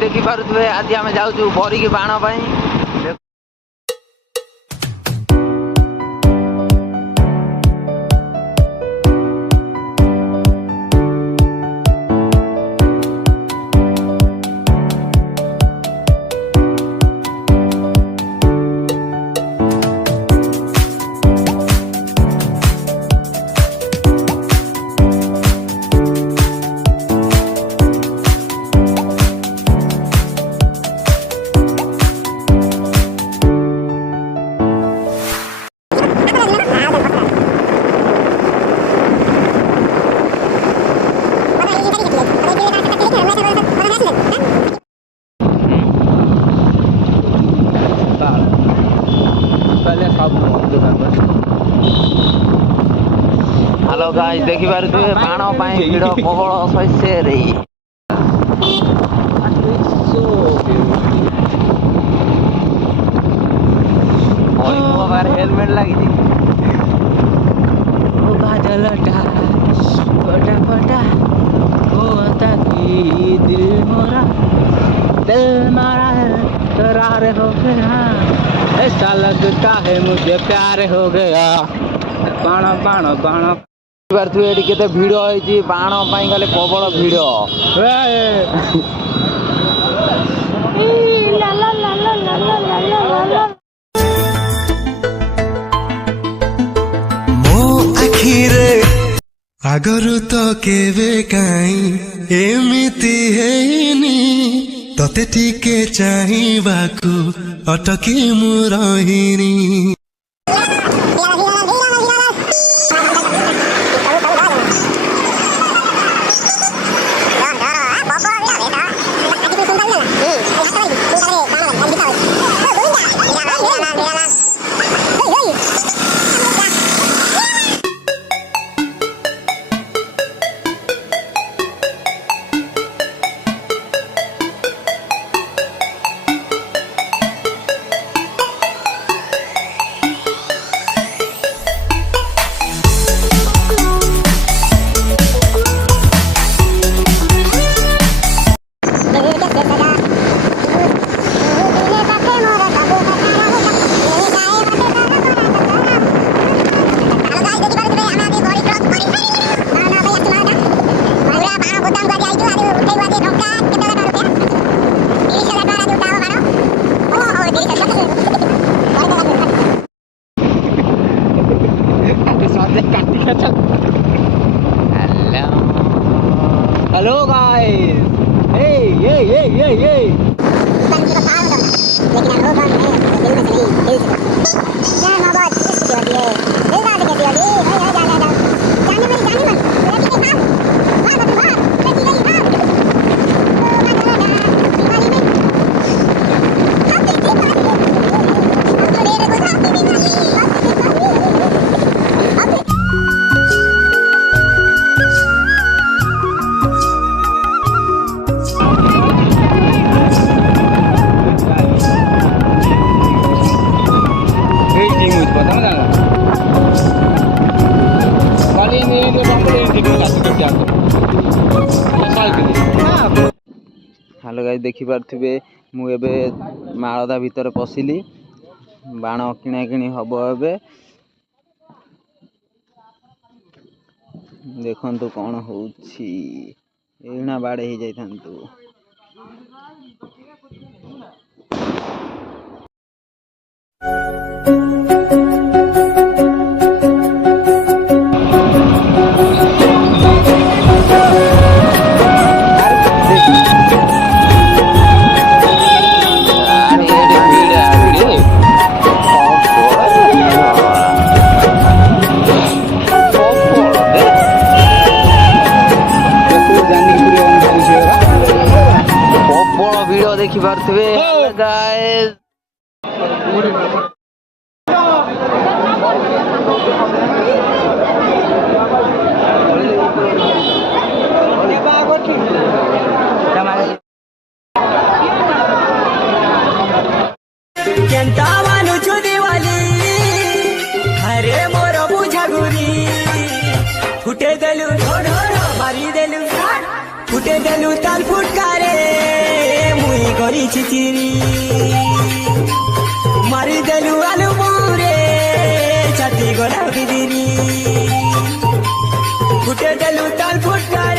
देखी पारुथबे आज आम जाऊँ बरिकी बाण पाई। हेलो गाइस देखी पारुथबे बाण पाई भिड़ प्रबल शैशे रे हेलमेट लगी बादलटा पटा पटा की दिल मारा है करार हो गया ऐसा लगता है मुझे प्यार हो गया बाण बाण बाण केते भिड़ होई बाण पाई गले प्रबल भिड़ मो आखिरे आगरु तो केवे काई एमिति हेनी तते टिके चाहिबाकू अटकी मु रहिनी हेलो गाइस हेलो गाइस देखी पारुथबे मु एबे माळदा भीतर पसिली बाण किणा किणी हबो एबे देखंतु कोन होउछि एना बाडे ही जाइथांतु देखी पारुथबे गाइस फुटे देलु मारी देलु फुटे देलु ताल फुटकारे मुई ଚିଚିରି ମାରିଦେଲୁ ଆଲୁ ମୁରେ ଛାତି ଗଲା ବିଦିରି ଫୁଟେ ଦେଲୁ ତାଲ ଫୁଟା